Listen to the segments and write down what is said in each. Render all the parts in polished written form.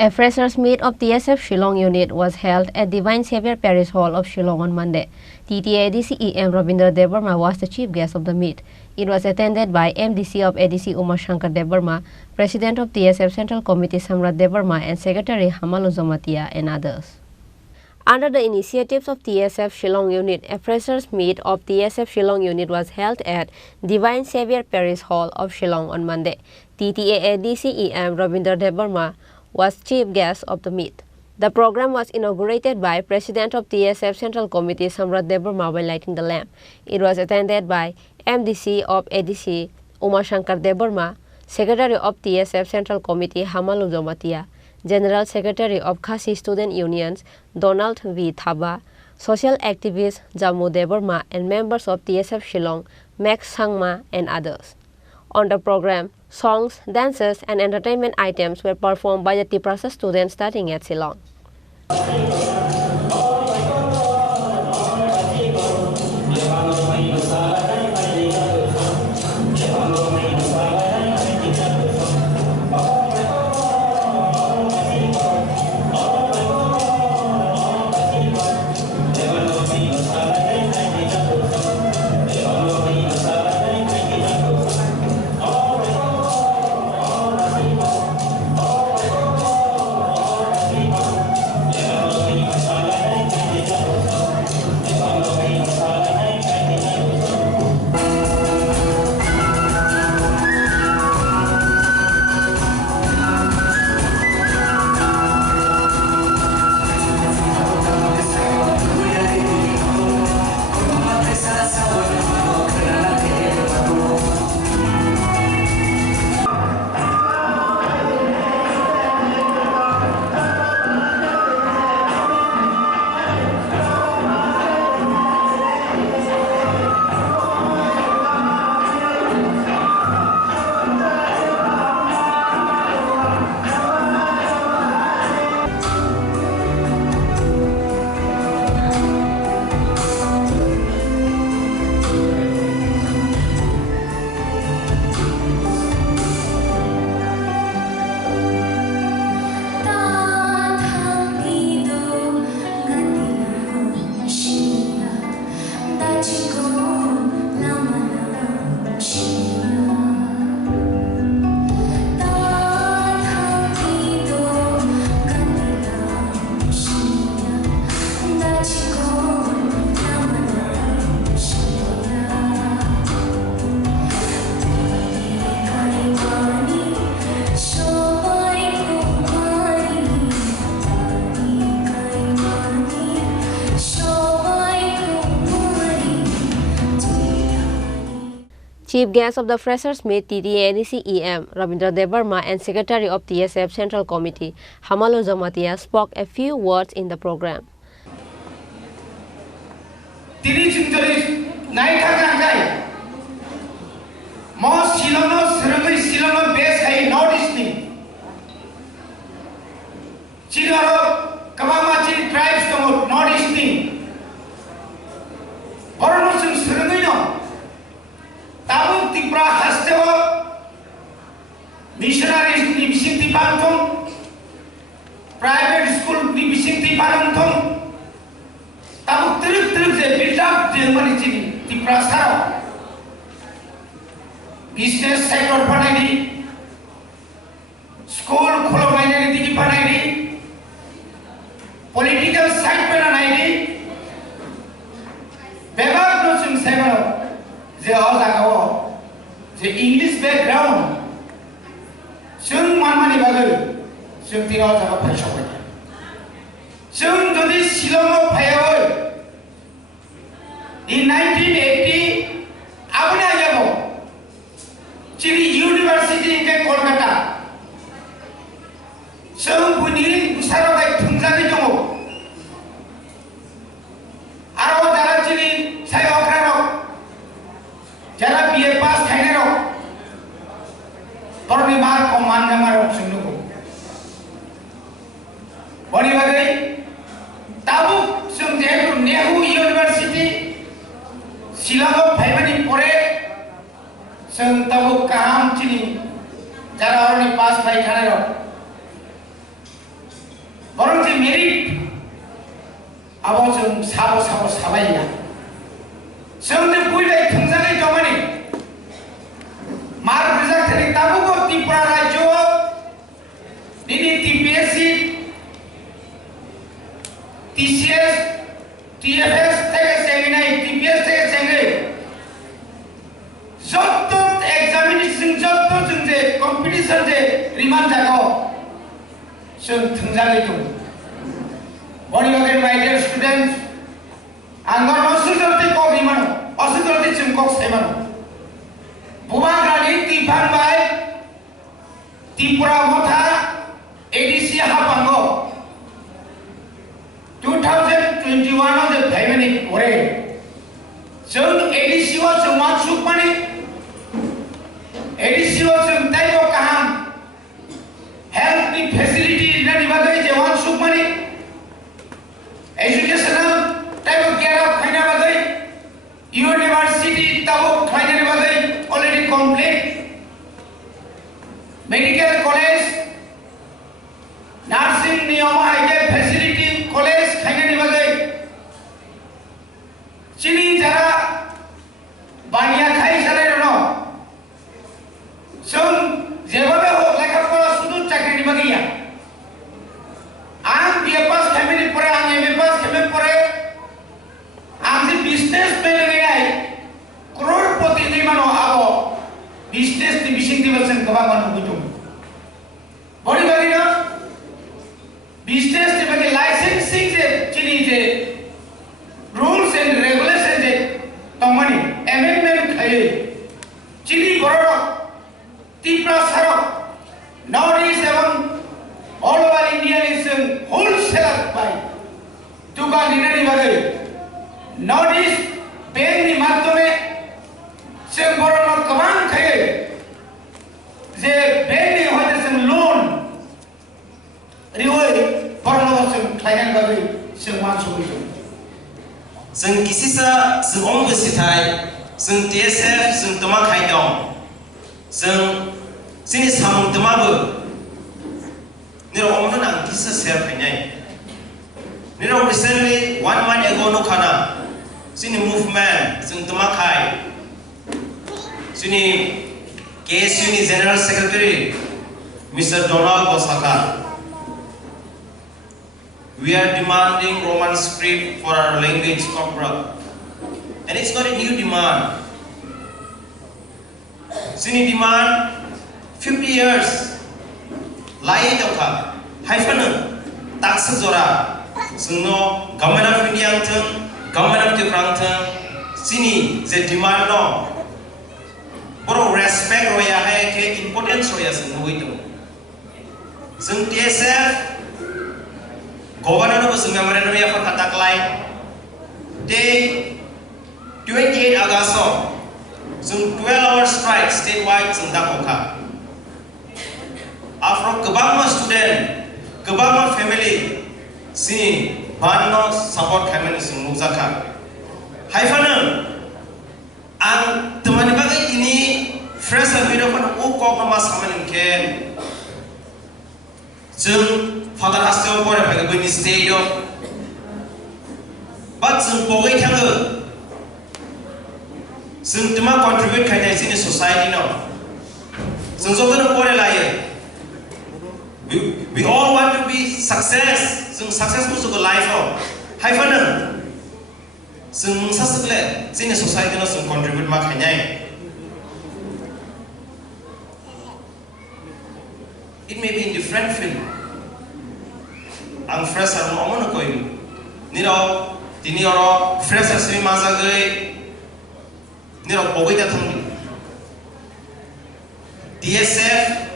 A freshers' meet of TSF Shillong unit was held at Divine Saviour Parish Hall of Shillong on Monday. TTA ADC EM Rabindra Devarma was the chief guest of the meet. It was attended by MDC of ADC Umar Shankar Devarma, President of TSF Central Committee Samrat Devarma, and Secretary Hamalu Zomatia and others. Under the initiatives of TSF Shillong Unit, a freshers' meet of TSF Shillong Unit was held at Divine Saviour Parish Hall of Shillong on Monday. TTA ADC EM Rabindra Devarma was chief guest of the meet. The program was inaugurated by President of TSF Central Committee Samrat Devarma by lighting the lamp. It was attended by MDC of ADC Umar Shankar Devarma, Secretary of TSF Central Committee Hamalu Zomatia, General Secretary of Khasi Student Unions Donald V. Thaba, social activist Jammu Devarma, and members of TSF Shillong, Max Sangma, and others. On the program, songs, dances, and entertainment items were performed by the Tripura students studying at Shillong. Chief guest of the freshers meet TTA ADC EM Rabindra Devarma and Secretary of TSF Central Committee Hamalu Zomatia spoke a few words in the program. Tripura has missionaries ni bising ti parang private school ni bising ti parang tabuk trip se build up je mani chini Tripura saro business sector banai di school kholo banai di banai di political side banai di bebab no sum sebalo je aja the English background, Shung Mamani Bagal, Shung Tira Pasha. Shung to this Shillong Payaway. In 1980, Abuna Yabo, Chini University in Kolkata. Shung Punin, Usara Tunzani Jomo. Arrow Darachini, Sayokaro, Jara BA Pass Hanero. Torni mar ko man namar sunu ko boni bagai tabu sung jetu Nehu University Shillong phaimani pore sung tabu kaham chini jara orni pass bhai khanero abo जों साबो साबाया जोंनि बुइलाय थोंजाङै दमानि मार बिजाक थेनि ताबुको त्रिपुरा राज्य दिनै TPSC TCS TFS থেকে সেমিনাই TPS থেকে সেঙ্গে যত examination যত जों जे कम्पिटिशन जे रिमान जागो जों थोंजाङै दं Body again, my dear students, and not also the Kogimano, also the Chimcox Emano. Bumagrani, Tipan by Tripura Mota, ADC Hapango. 2021 of the Pavanic Parade. So, ADC was a one soup money, ADC was a type of Kaham, health facility in the one soup money. Educational type of care of Khainabadai, University type of Khainabadai already complete. Medical college, nursing Niyama facility college Khainabadai. Chini jara Banya Khai Sarano. So, Zebabe ho like a for Sudu Chakri Bagia. I'm the first family for I'm the business man. Crorepoti Dimano Abo, business division division government Hutum. Body Barina, business division licensing, Chini, rules and regulations, Tomani, amendment, Chini Bororo, Tripura Saro, nowadays all over India is wholesale by Tuga Dinari Bagay. Nowadays, paying the Matome, Semborano Kaman Kay, they pay what is a loan, reward for some client Bagay, some one solution. Some Kisisa, some Ombusitai, some TSF, some Tomakaidon, some Sinis Hamon Tomago. Niro often and this is self-penay. Niro recently, 1 month ago, no kana. Sini movement, sin Tumakai. Sini KSUNI General Secretary, Mr. Donald Bosaka. We are demanding Roman script for our language corporate. And it's not a new demand. Sini demand 50 years. Lai doka, hyphen, tax zora, suno, government of India, government of Tripura, sini, the demand no. Boro respect roya hai ke importance roya sunuido. Sung TSF, governor of Sumamaran roya for Kataklai, day 28 August, sung 12-hour strike statewide sung Dakoka. After Kabama student, Kabama family, sini Bano support family Muzaka. Hyphen, and the Manibaga ini fresh and beautiful Ukok Namas Haman Ken. Zum Father has to report a Gwini Stadium. But some Pogay Tangle. Some Tuma contribute kindness in society now. Some Zogan of Liar. We all want to be successful to the life of. Hyphen, some successful, senior society, no some contribute mark. It may be in different field. I'm fresh and I'm going. Niro, Diniro, fresh as we mazagay. Niro, Pogita Tongi. TSF.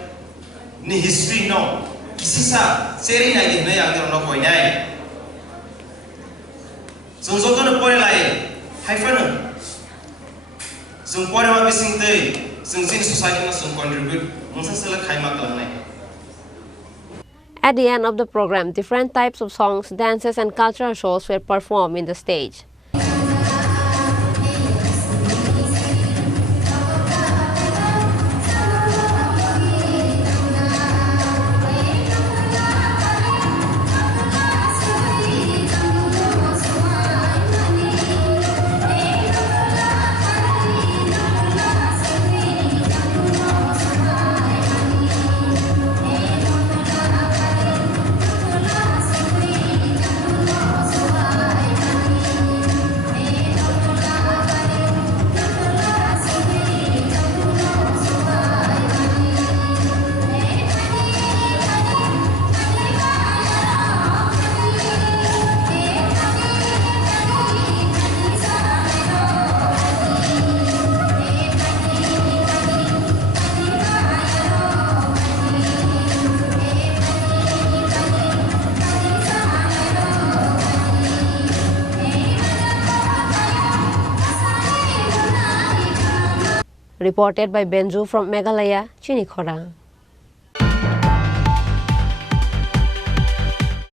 Ni history no kisisa seri na gina yang no ko nyai so to no pore lai hyphen so pore ma bising te sing society na sung contribute mungsa sala khai mak lang nai. At the end of the program, different types of songs, dances and cultural shows were performed in the stage. Reported by Benju from Meghalaya, Chini Khorang.